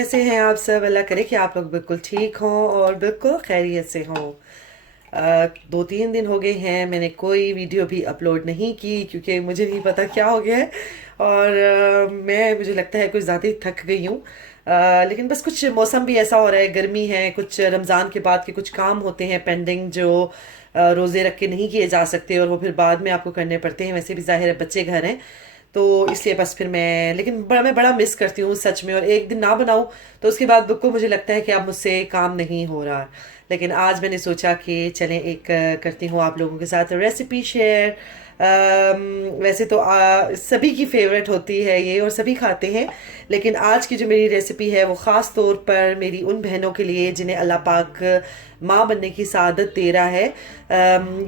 कैसे हैं आप सब। अल्लाह करे कि आप लोग बिल्कुल ठीक हों और बिल्कुल खैरियत से हों। 2-3 दिन हो गए हैं मैंने कोई वीडियो भी अपलोड नहीं की क्योंकि मुझे नहीं पता क्या हो गया है। और मुझे लगता है कुछ ज़्यादा ही थक गई हूँ। लेकिन बस कुछ मौसम भी ऐसा हो रहा है, गर्मी है, कुछ रमज़ान के बाद के कुछ काम होते हैं पेंडिंग जो रोज़े रख के नहीं किए जा सकते और वो फिर बाद में आपको करने पड़ते हैं। वैसे भी ज़ाहिर है बच्चे घर हैं तो इसलिए बस फिर मैं बड़ा मिस करती हूँ सच में। और एक दिन ना बनाऊँ तो उसके बाद बिल्कुल मुझे लगता है कि अब मुझसे काम नहीं हो रहा। लेकिन आज मैंने सोचा कि चलें एक करती हूँ आप लोगों के साथ रेसिपी शेयर। वैसे तो सभी की फेवरेट होती है ये और सभी खाते हैं, लेकिन आज की जो मेरी रेसिपी है वो ख़ास तौर पर मेरी उन बहनों के लिए जिन्हें अल्लाह पाक माँ बनने की सआदत दे रहा है।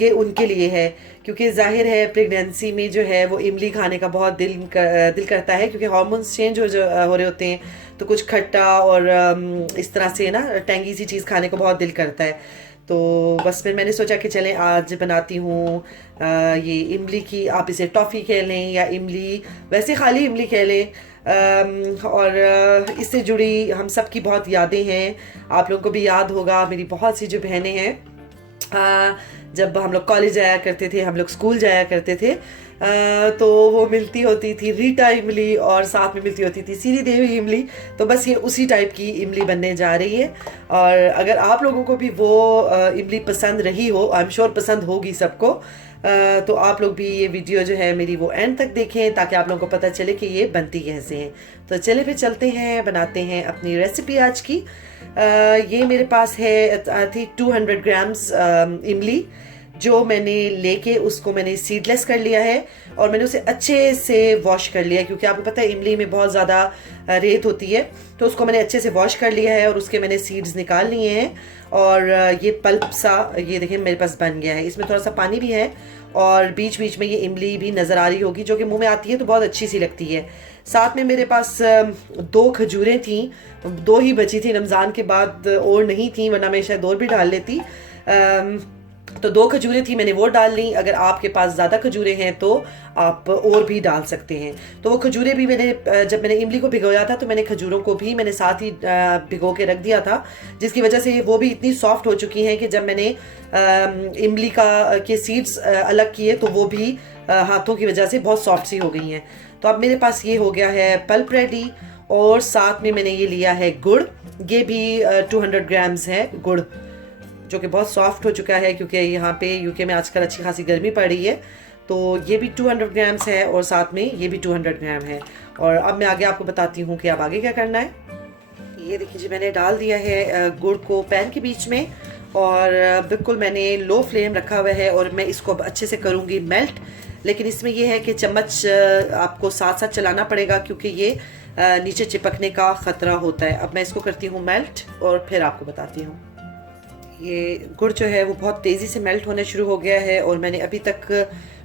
ये उनके लिए है क्योंकि जाहिर है प्रेगनेंसी में जो है वो इमली खाने का बहुत दिल करता है क्योंकि हार्मोन्स चेंज हो रहे होते हैं, तो कुछ खट्टा और इस तरह से ना टेंगी सी चीज़ खाने को बहुत दिल करता है। तो बस फिर मैंने सोचा कि चलें आज बनाती हूँ ये इमली की, आप इसे टॉफ़ी कह लें या इमली, वैसे खाली इमली कह लें। और इससे जुड़ी हम सब की बहुत यादें हैं। आप लोगों को भी याद होगा मेरी बहुत सी जो बहनें हैं, जब हम लोग कॉलेज जाया करते थे, हम लोग स्कूल जाया करते थे, तो वो मिलती होती थी रीटा इमली और साथ में मिलती होती थी सीरी देवी इमली। तो बस ये उसी टाइप की इमली बनने जा रही है। और अगर आप लोगों को भी वो इमली पसंद रही हो, आई एम श्योर पसंद होगी सबको, तो आप लोग भी ये वीडियो जो है मेरी वो एंड तक देखें ताकि आप लोगों को पता चले कि ये बनती कैसे हैं। तो चले फिर चलते हैं, बनाते हैं अपनी रेसिपी आज की। ये मेरे पास है थी 200 ग्राम्स इमली, जो मैंने लेके उसको मैंने सीडलेस कर लिया है और मैंने उसे अच्छे से वॉश कर लिया है क्योंकि आपको पता है इमली में बहुत ज़्यादा रेत होती है। तो उसको मैंने अच्छे से वॉश कर लिया है और उसके मैंने सीड्स निकाल लिए हैं। और ये पल्प सा ये देखिए मेरे पास बन गया है। इसमें थोड़ा सा पानी भी है और बीच बीच में ये इमली भी नज़र आ रही होगी जो कि मुंह में आती है तो बहुत अच्छी सी लगती है। साथ में मेरे पास 2 खजूरें थीं, 2 ही बची थी रमज़ान के बाद, और नहीं थी वरना मैं शायद और भी डाल लेती। तो 2 खजूरें थी, मैंने वो डाल ली। अगर आपके पास ज़्यादा खजूरें हैं तो आप और भी डाल सकते हैं। तो वो खजूरें भी मैंने जब मैंने इमली को भिगोया था तो मैंने खजूरों को भी मैंने साथ ही भिगो के रख दिया था, जिसकी वजह से वो भी इतनी सॉफ्ट हो चुकी हैं कि जब मैंने इमली के सीड्स अलग किए तो वो भी हाथों की वजह से बहुत सॉफ्ट सी हो गई हैं। तो अब मेरे पास ये हो गया है पल्प रेडी और साथ में मैंने ये लिया है गुड़। ये भी 200 ग्राम्स है गुड़, जो कि बहुत सॉफ्ट हो चुका है क्योंकि यहाँ पे यूके में आजकल अच्छी खासी गर्मी पड़ रही है। तो ये भी 200 ग्राम्स है और साथ में ये भी 200 ग्राम है। और अब मैं आगे आपको बताती हूँ कि अब आगे क्या करना है। ये देखिए जी, मैंने डाल दिया है गुड़ को पैन के बीच में और बिल्कुल मैंने लो फ्लेम रखा हुआ है और मैं इसको अब अच्छे से करूँगी मेल्ट। लेकिन इसमें यह है कि चम्मच आपको साथ साथ चलाना पड़ेगा क्योंकि ये नीचे चिपकने का ख़तरा होता है। अब मैं इसको करती हूँ मेल्ट और फिर आपको बताती हूँ। ये गुड़ जो है वो बहुत तेज़ी से मेल्ट होने शुरू हो गया है और मैंने अभी तक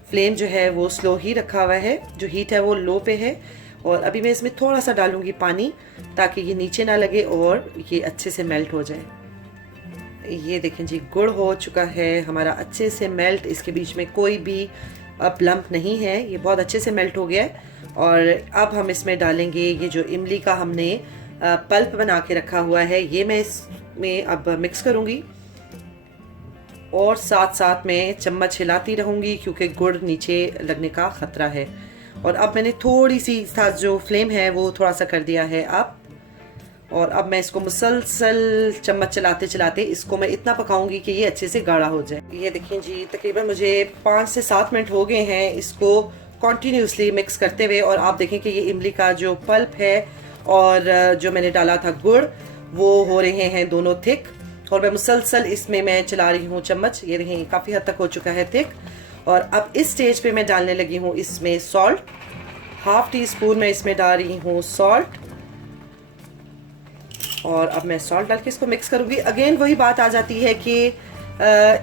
फ्लेम जो है वो स्लो ही रखा हुआ है, जो हीट है वो लो पे है। और अभी मैं इसमें थोड़ा सा डालूंगी पानी ताकि ये नीचे ना लगे और ये अच्छे से मेल्ट हो जाए। ये देखें जी, गुड़ हो चुका है हमारा अच्छे से मेल्ट, इसके बीच में कोई भी अब लम्प नहीं है, ये बहुत अच्छे से मेल्ट हो गया है। और अब हम इसमें डालेंगे ये जो इमली का हमने पल्प बना के रखा हुआ है, ये मैं इसमें अब मिक्स करूँगी और साथ साथ में चम्मच हिलाती रहूँगी क्योंकि गुड़ नीचे लगने का ख़तरा है। और अब मैंने थोड़ी सी साथ जो फ्लेम है वो थोड़ा सा कर दिया है अब, और अब मैं इसको मुसलसल चम्मच चलाते चलाते इसको मैं इतना पकाऊंगी कि ये अच्छे से गाढ़ा हो जाए। ये देखिए जी, तकरीबन मुझे 5 से 7 मिनट हो गए हैं इसको कॉन्टीन्यूसली मिक्स करते हुए। और आप देखें कि ये इमली का जो पल्प है और जो मैंने डाला था गुड़, वो हो रहे हैं दोनों थिक। और मैं मुसलसल इसमें मैं चला रही हूँ चम्मच। ये देखिए काफ़ी हद तक हो चुका है थिक। और अब इस स्टेज पे मैं डालने लगी हूँ इसमें सॉल्ट, 1/2 टीस्पून मैं इसमें डाल रही हूँ सॉल्ट। और अब मैं सॉल्ट डाल के इसको मिक्स करूँगी। अगेन वही बात आ जाती है कि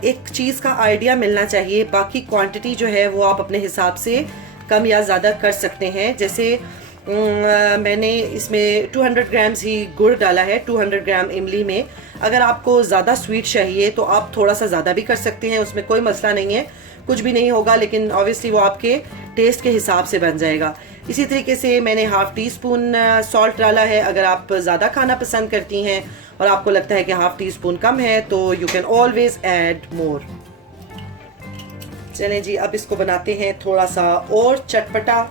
एक चीज़ का आइडिया मिलना चाहिए, बाकी क्वांटिटी जो है वो आप अपने हिसाब से कम या ज़्यादा कर सकते हैं। जैसे मैंने इसमें 200 ग्राम्स ही गुड़ डाला है 200 ग्राम इमली में। अगर आपको ज़्यादा स्वीट चाहिए तो आप थोड़ा सा ज़्यादा भी कर सकते हैं, उसमें कोई मसला नहीं है, कुछ भी नहीं होगा। लेकिन ऑब्वियसली वो आपके टेस्ट के हिसाब से बन जाएगा। इसी तरीके से मैंने हाफ़ टी स्पून सॉल्ट डाला है। अगर आप ज़्यादा खाना पसंद करती हैं और आपको लगता है कि हाफ़ टी स्पून कम है तो you can always add more. चलें जी, अब इसको बनाते हैं थोड़ा सा और चटपटा,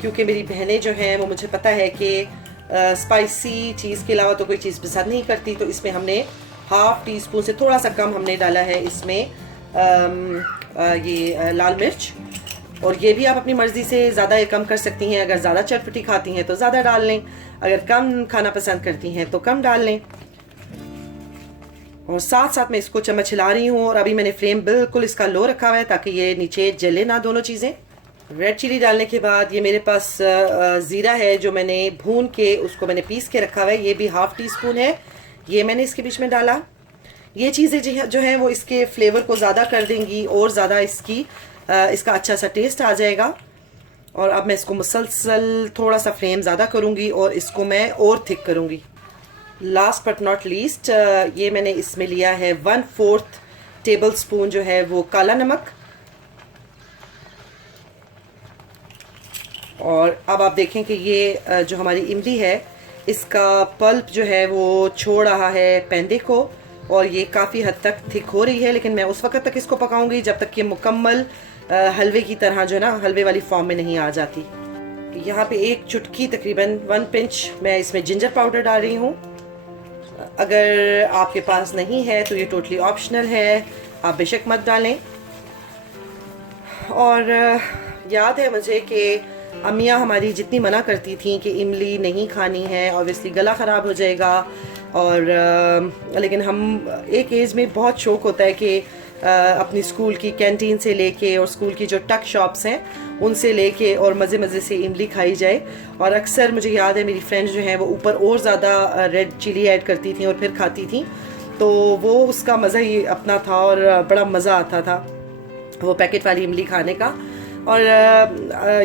क्योंकि मेरी बहनें जो हैं वो मुझे पता है कि स्पाइसी चीज़ के अलावा तो कोई चीज़ पसंद नहीं करती। तो इसमें हमने हाफ़ टी स्पून से थोड़ा सा कम हमने डाला है इसमें ये लाल मिर्च। और ये भी आप अपनी मर्ज़ी से ज़्यादा या कम कर सकती हैं। अगर ज़्यादा चटपटी खाती हैं तो ज़्यादा डाल लें, अगर कम खाना पसंद करती हैं तो कम डाल लें। और साथ साथ मैं इसको चम्मच हिला रही हूँ। और अभी मैंने फ्लेम बिल्कुल इसका लो रखा हुआ है ताकि ये नीचे जले ना दोनों चीज़ें। रेड चिली डालने के बाद ये मेरे पास ज़ीरा है जो मैंने भून के उसको मैंने पीस के रखा हुआ है, ये भी हाफ़ टी स्पून है, ये मैंने इसके बीच में डाला। ये चीज़ें जो हैं वो इसके फ्लेवर को ज़्यादा कर देंगी और ज़्यादा इसका अच्छा सा टेस्ट आ जाएगा। और अब मैं इसको मुसलसल थोड़ा सा फ्लेम ज़्यादा करूँगी और इसको मैं और थिक करूँगी। लास्ट बट नॉट लीस्ट ये मैंने इसमें लिया है 1/4 टेबल स्पून जो है वो काला नमक। और अब आप देखें कि ये जो हमारी इमली है इसका पल्प जो है वो छोड़ रहा है पैंदे को और ये काफ़ी हद तक थिक हो रही है। लेकिन मैं उस वक्त तक इसको पकाऊंगी जब तक कि मुकम्मल हलवे की तरह जो ना हलवे वाली फॉर्म में नहीं आ जाती। यहाँ पे एक चुटकी तकरीबन 1 पिंच मैं इसमें जिंजर पाउडर डाल रही हूँ। अगर आपके पास नहीं है तो ये टोटली ऑप्शनल है, आप बेशक मत डालें। और याद है मुझे कि अम्मियाँ हमारी जितनी मना करती थी कि इमली नहीं खानी है, ऑब्वियसली गला ख़राब हो जाएगा। और लेकिन हम एक एज में बहुत शौक़ होता है कि अपनी स्कूल की कैंटीन से लेके और स्कूल की जो टक शॉप्स हैं उनसे लेके और मज़े मज़े से इमली खाई जाए। और अक्सर मुझे याद है मेरी फ्रेंड्स जो हैं वो ऊपर और ज़्यादा रेड चिली ऐड करती थी और फिर खाती थी, तो वो उसका मज़ा ही अपना था और बड़ा मज़ा आता था वो पैकेट वाली इमली खाने का। और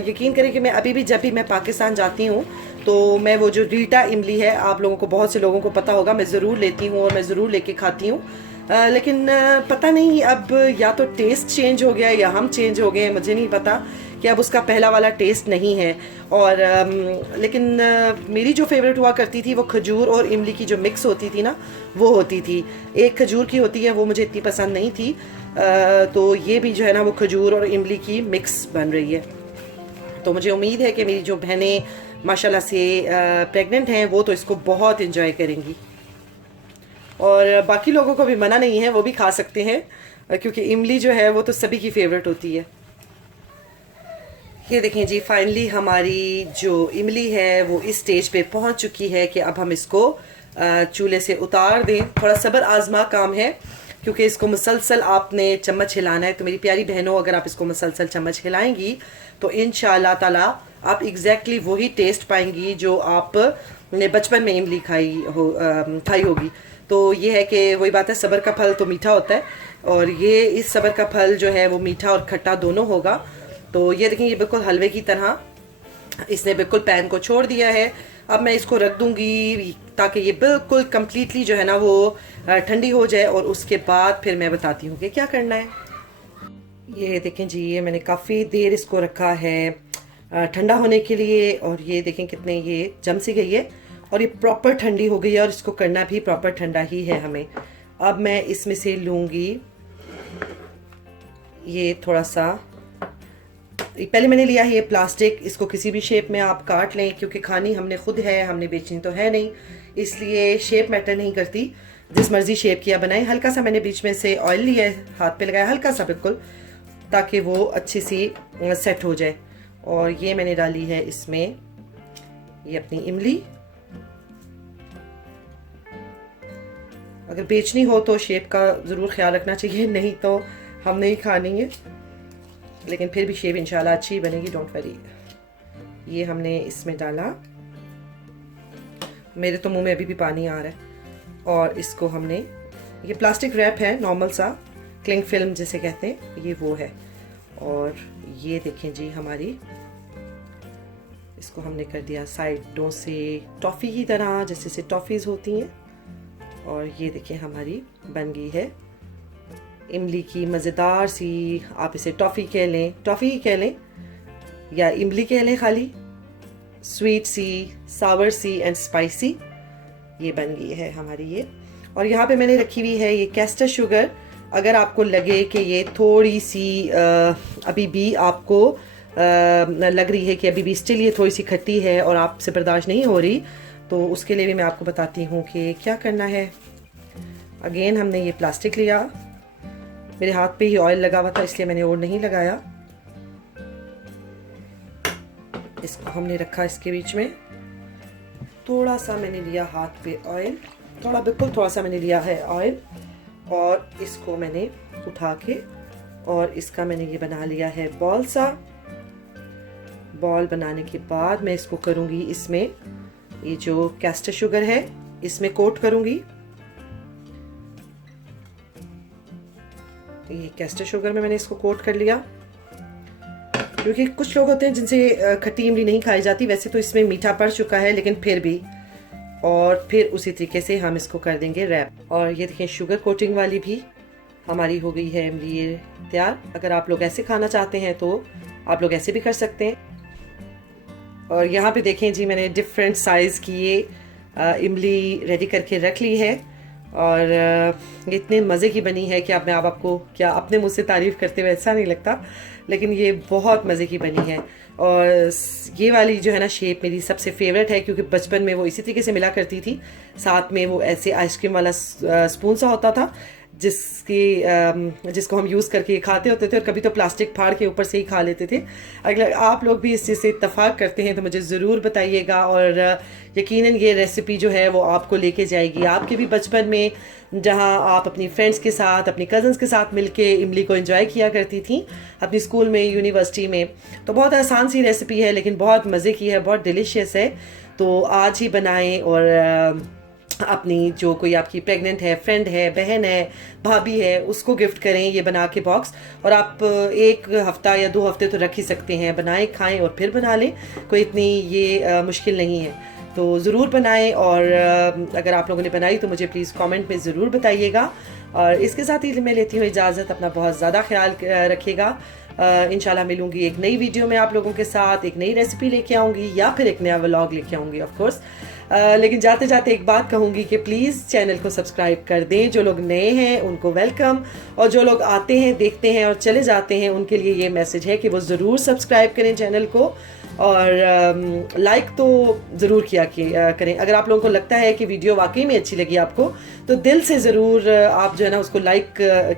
यकीन करें कि मैं अभी भी जब भी मैं पाकिस्तान जाती हूँ तो मैं वो जो रीटा इमली है, आप लोगों को बहुत से लोगों को पता होगा, मैं ज़रूर लेती हूँ और मैं ज़रूर लेके खाती हूँ। लेकिन पता नहीं अब या तो टेस्ट चेंज हो गया या हम चेंज हो गए, मुझे नहीं पता कि अब उसका पहला वाला टेस्ट नहीं है। और लेकिन मेरी जो फेवरेट हुआ करती थी वो खजूर और इमली की जो मिक्स होती थी ना वो होती थी। एक खजूर की होती है वो मुझे इतनी पसंद नहीं थी, तो ये भी जो है ना वो खजूर और इमली की मिक्स बन रही है। तो मुझे उम्मीद है कि मेरी जो बहनें माशाल्लाह से प्रेग्नेंट हैं वो तो इसको बहुत इंजॉय करेंगी। और बाकी लोगों को भी मना नहीं है, वो भी खा सकते हैं क्योंकि इमली जो है वो तो सभी की फेवरेट होती है। ये देखें जी, फाइनली हमारी जो इमली है वो इस स्टेज पे पहुंच चुकी है कि अब हम इसको चूल्हे से उतार दें। थोड़ा सब्र आजमा काम है क्योंकि इसको मुसलसल आपने चम्मच हिलाना है। तो मेरी प्यारी बहनों, अगर आप इसको मुसलसल चम्मच हिलाएंगी तो इंशाअल्लाह ताला आप एग्जैक्टली वही टेस्ट पाएंगी जो आपने बचपन में इमली खाई होगी। तो ये है कि वही बात है, सब्र का फल तो मीठा होता है और ये इस सब्र का फल जो है वो मीठा और खट्टा दोनों होगा। तो ये देखें, ये बिल्कुल हलवे की तरह इसने बिल्कुल पैन को छोड़ दिया है। अब मैं इसको रख दूंगी ताकि ये बिल्कुल कम्प्लीटली जो है ना वो ठंडी हो जाए और उसके बाद फिर मैं बताती हूँ कि क्या करना है। ये देखें जी, ये मैंने काफ़ी देर इसको रखा है ठंडा होने के लिए और ये देखें कितने ये जम सी गई है और ये प्रॉपर ठंडी हो गई है और इसको करना भी प्रॉपर ठंडा ही है हमें। अब मैं इसमें से लूँगी ये थोड़ा सा, पहले मैंने लिया है ये प्लास्टिक, इसको किसी भी शेप में आप काट लें क्योंकि खानी हमने खुद है, हमने बेचनी तो है नहीं, इसलिए शेप मैटर नहीं करती, जिस मर्जी शेप की आप बनाएं। हल्का सा मैंने बीच में से ऑयल लिया है, हाथ पे लगाया हल्का सा बिल्कुल, ताकि वो अच्छी सी सेट हो जाए। और ये मैंने डाली है इसमें ये अपनी इमली। अगर बेचनी हो तो शेप का ज़रूर ख्याल रखना चाहिए, नहीं तो हम नहीं खानी है, लेकिन फिर भी शेप इंशाल्लाह अच्छी बनेगी, डोंट वरी। ये हमने इसमें डाला, मेरे तो मुंह में अभी भी पानी आ रहा है। और इसको हमने, ये प्लास्टिक रैप है नॉर्मल सा, क्लिंग फिल्म जिसे कहते हैं, ये वो है। और ये देखें जी हमारी, इसको हमने कर दिया साइडों से टॉफ़ी की तरह, जैसे से टॉफ़ीज़ होती हैं। और ये देखें हमारी बन गई है इमली की मज़ेदार सी, आप इसे टॉफ़ी कह लें, टॉफ़ी ही कह लें, या इमली कह लें खाली, स्वीट सी, सावर सी एंड स्पाइसी। ये बन गई है हमारी ये। और यहाँ पे मैंने रखी हुई है ये कैस्टर शुगर। अगर आपको लगे कि ये थोड़ी सी अभी भी आपको लग रही है कि अभी भी स्टिल ये थोड़ी सी खट्टी है और आपसे बर्दाश्त नहीं हो रही, तो उसके लिए भी मैं आपको बताती हूँ कि क्या करना है। अगेन हमने ये प्लास्टिक लिया, मेरे हाथ पे ही ऑयल लगा हुआ था इसलिए मैंने और नहीं लगाया। इसको हमने रखा इसके बीच में, थोड़ा सा मैंने लिया हाथ पे ऑयल, बिल्कुल थोड़ा सा मैंने लिया है ऑयल, और इसको मैंने उठा के और इसका मैंने ये बना लिया है बॉल सा। बॉल बनाने के बाद मैं इसको करूँगी, इसमें ये जो कैस्टर शुगर है इसमें कोट करूँगी। तो ये कैस्टर शुगर में मैंने इसको कोट कर लिया, क्योंकि कुछ लोग होते हैं जिनसे खट्टी इमली नहीं खाई जाती। वैसे तो इसमें मीठा पड़ चुका है लेकिन फिर भी, और फिर उसी तरीके से हम इसको कर देंगे रैप। और ये देखें शुगर कोटिंग वाली भी हमारी हो गई है इमली ये तैयार। अगर आप लोग ऐसे खाना चाहते हैं तो आप लोग ऐसे भी कर सकते हैं। और यहाँ पे देखें जी, मैंने डिफरेंट साइज़ की ये इमली रेडी करके रख ली है, और ये इतने मज़े की बनी है कि मैं आपको क्या अपने मुँह से तारीफ़ करते हुए ऐसा नहीं लगता, लेकिन ये बहुत मज़े की बनी है। और ये वाली जो है ना शेप मेरी सबसे फेवरेट है, क्योंकि बचपन में वो इसी तरीके से मिला करती थी। साथ में वो ऐसे आइसक्रीम वाला स्पून सा होता था जिसको हम यूज़ करके खाते होते थे, और कभी तो प्लास्टिक फाड़ के ऊपर से ही खा लेते थे। अगर आप लोग भी इस चीज़ से इत्तेफाक करते हैं तो मुझे ज़रूर बताइएगा, और यकीनन ये रेसिपी जो है वो आपको लेके जाएगी आपके भी बचपन में, जहां आप अपनी फ्रेंड्स के साथ, अपनी कज़न्स के साथ मिलके इमली को एंजॉय किया करती थी अपनी स्कूल में, यूनिवर्सिटी में। तो बहुत आसान सी रेसिपी है लेकिन बहुत मज़े की है, बहुत डिलीशियस है। तो आज ही बनाएं, और अपनी जो कोई आपकी प्रेग्नेंट है, फ्रेंड है, बहन है, भाभी है, उसको गिफ्ट करें ये बना के बॉक्स। और आप 1 हफ्ता या 2 हफ्ते तो रख ही सकते हैं, बनाएं, खाएं और फिर बना लें। कोई इतनी ये मुश्किल नहीं है, तो ज़रूर बनाएं। और अगर आप लोगों ने बनाई तो मुझे प्लीज़ कमेंट में ज़रूर बताइएगा। और इसके साथ ही मैं लेती हूँ इजाज़त। अपना बहुत ज़्यादा ख्याल रखिएगा। इंशाल्लाह मिलूंगी एक नई वीडियो में आप लोगों के साथ, एक नई रेसिपी लेके आऊँगी या फिर एक नया व्लॉग लेके आऊँगी ऑफ कोर्स। लेकिन जाते जाते एक बात कहूँगी कि प्लीज़ चैनल को सब्सक्राइब कर दें। जो लोग नए हैं उनको वेलकम, और जो लोग आते हैं, देखते हैं और चले जाते हैं, उनके लिए ये मैसेज है कि वो ज़रूर सब्सक्राइब करें चैनल को, और लाइक तो ज़रूर करें। अगर आप लोगों को लगता है कि वीडियो वाकई में अच्छी लगी आपको, तो दिल से ज़रूर आप जो है ना उसको लाइक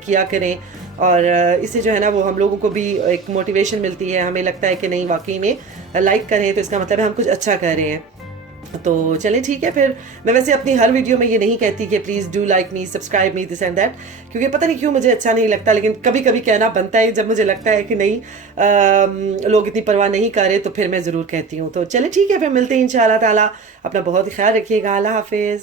किया करें। और इससे जो है ना वो हम लोगों को भी एक मोटिवेशन मिलती है, हमें लगता है कि नहीं वाकई में लाइक करें तो इसका मतलब है हम कुछ अच्छा कर रहे हैं। तो चलें ठीक है फिर। मैं वैसे अपनी हर वीडियो में ये नहीं कहती कि please do like me, subscribe me, this and that, क्योंकि पता नहीं क्यों मुझे अच्छा नहीं लगता, लेकिन कभी कभी कहना बनता है जब मुझे लगता है कि नहीं लोग इतनी परवाह नहीं कर रहे, तो फिर मैं ज़रूर कहती हूँ। तो चले ठीक है, फिर मिलते हैं इंशाअल्लाह ताला। अपना बहुत ख्याल रखिएगा। अल्लाह हाफिज़।